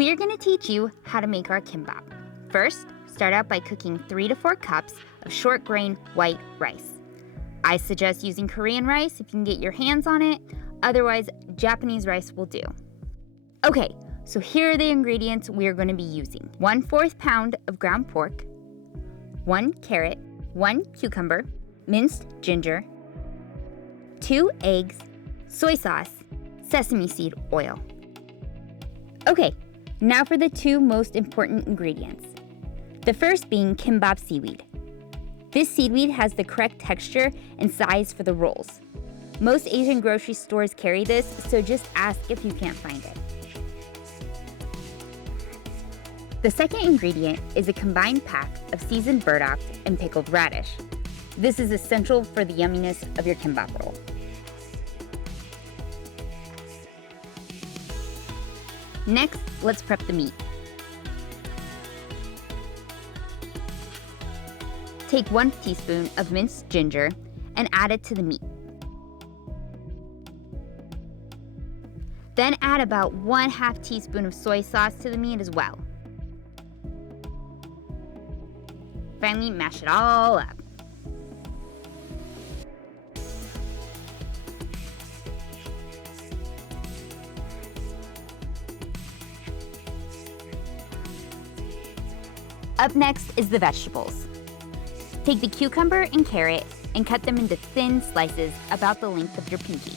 we're going to teach you how to make our kimbap. First, start out by cooking 3 to 4 cups of short grain white rice. I suggest using Korean rice if you can get your hands on it. Otherwise, Japanese rice will do. Okay, so here are the ingredients we are going to be using. 1/4 pound of ground pork, 1 carrot, 1 cucumber, minced ginger, 2 eggs, soy sauce, sesame seed oil. Okay, now for the 2 most important ingredients. The first being kimbap seaweed. This seaweed has the correct texture and size for the rolls. Most Asian grocery stores carry this, so just ask if you can't find it. The second ingredient is a combined pack of seasoned burdock and pickled radish. This is essential for the yumminess of your kimbap roll. Next, let's prep the meat. Take 1 teaspoon of minced ginger and add it to the meat. Then add about 1/2 teaspoon of soy sauce to the meat as well. Finally, mash it all up. Up next is the vegetables. Take the cucumber and carrot and cut them into thin slices about the length of your pinky.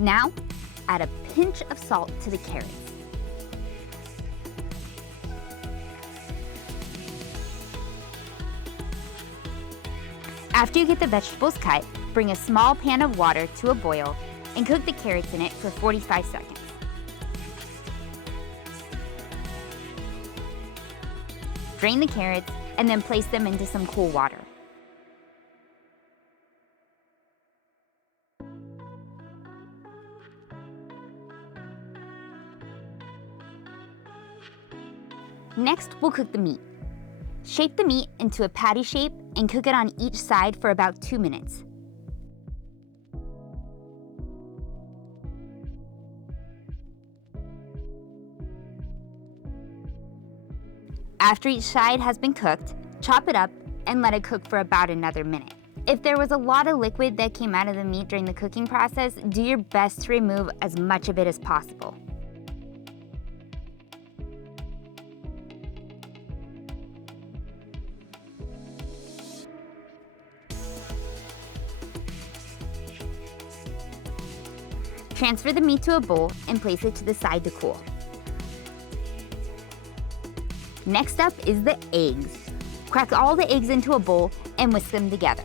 Now, add a pinch of salt to the carrots. After you get the vegetables cut, bring a small pan of water to a boil and cook the carrots in it for 45 seconds. Drain the carrots and then place them into some cool water. Next, we'll cook the meat. Shape the meat into a patty shape and cook it on each side for about 2 minutes. After each side has been cooked, chop it up and let it cook for about another minute. If there was a lot of liquid that came out of the meat during the cooking process, do your best to remove as much of it as possible. Transfer the meat to a bowl and place it to the side to cool. Next up is the eggs. Crack all the eggs into a bowl and whisk them together.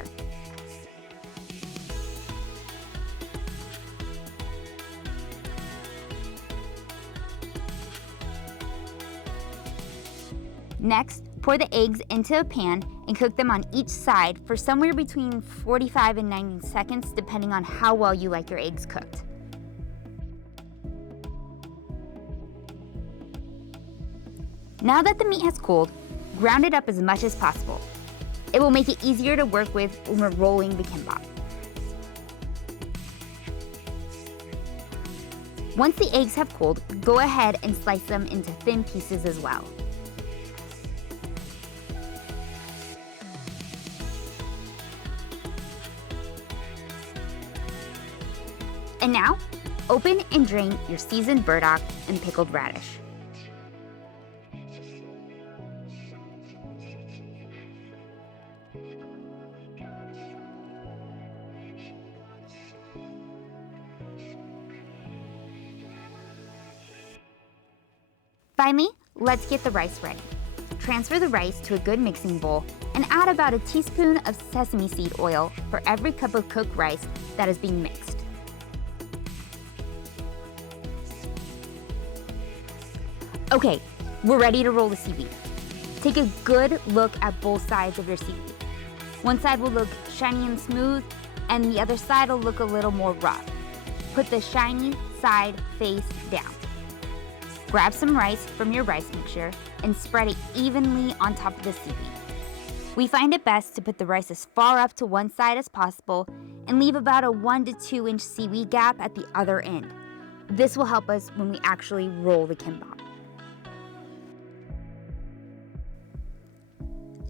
Next, pour the eggs into a pan and cook them on each side for somewhere between 45 and 90 seconds, depending on how well you like your eggs cooked. Now that the meat has cooled, ground it up as much as possible. It will make it easier to work with when we're rolling the kimbap. Once the eggs have cooled, go ahead and slice them into thin pieces as well. And now, open and drain your seasoned burdock and pickled radish. Finally, let's get the rice ready. Transfer the rice to a good mixing bowl and add about a teaspoon of sesame seed oil for every cup of cooked rice that is being mixed. Okay, we're ready to roll the seaweed. Take a good look at both sides of your seaweed. One side will look shiny and smooth, and the other side will look a little more rough. Put the shiny side face down. Grab some rice from your rice mixture and spread it evenly on top of the seaweed. We find it best to put the rice as far up to one side as possible and leave about a 1 to 2 inch seaweed gap at the other end. This will help us when we actually roll the kimbap.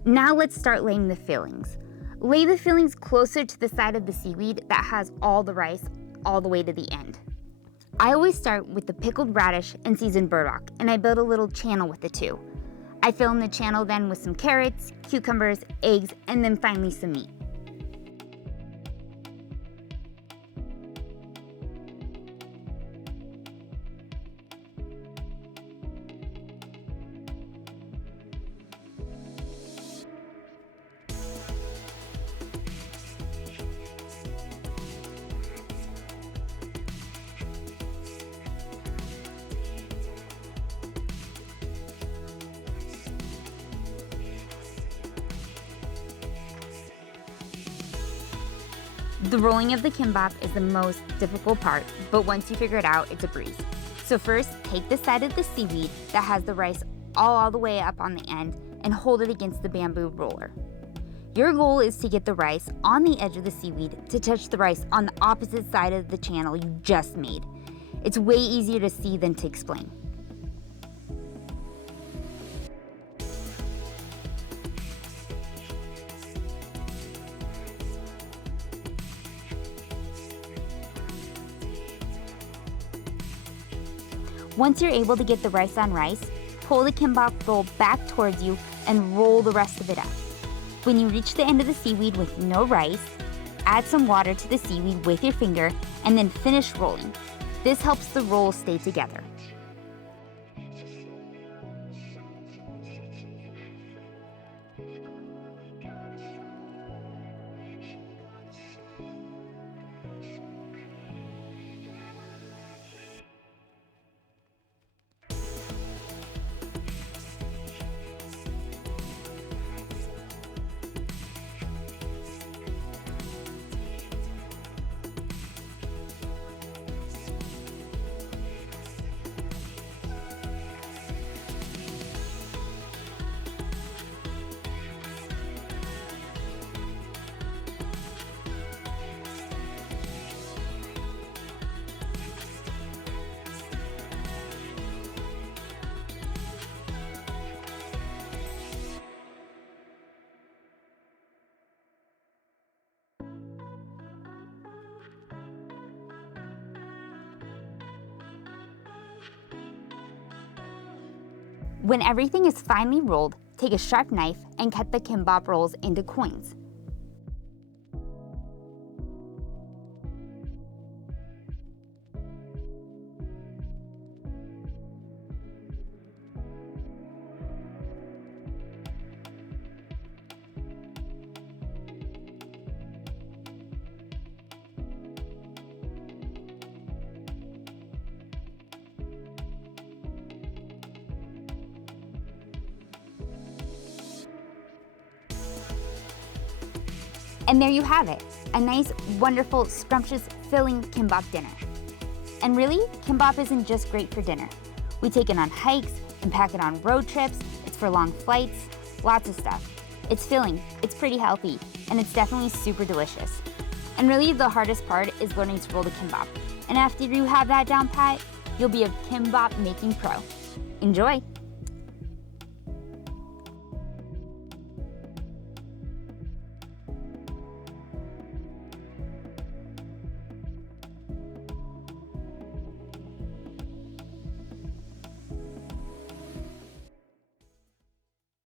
Now let's start laying the fillings. Lay the fillings closer to the side of the seaweed that has all the rice all the way to the end. I always start with the pickled radish and seasoned burdock, and I build a little channel with the two. I fill in the channel then with some carrots, cucumbers, eggs, and then finally some meat. The rolling of the kimbap is the most difficult part, but once you figure it out, it's a breeze. So first, take the side of the seaweed that has the rice all the way up on the end and hold it against the bamboo roller. Your goal is to get the rice on the edge of the seaweed to touch the rice on the opposite side of the channel you just made. It's way easier to see than to explain. Once you're able to get the rice on rice, pull the kimbap roll back towards you and roll the rest of it up. When you reach the end of the seaweed with no rice, add some water to the seaweed with your finger and then finish rolling. This helps the roll stay together. When everything is finely rolled, take a sharp knife and cut the kimbap rolls into coins. And there you have it, a nice, wonderful, scrumptious, filling kimbap dinner. And really, kimbap isn't just great for dinner. We take it on hikes and pack it on road trips. It's for long flights, lots of stuff. It's filling, it's pretty healthy, and it's definitely super delicious. And really, the hardest part is learning to roll the kimbap. And after you have that down pat, you'll be a kimbap making pro. Enjoy!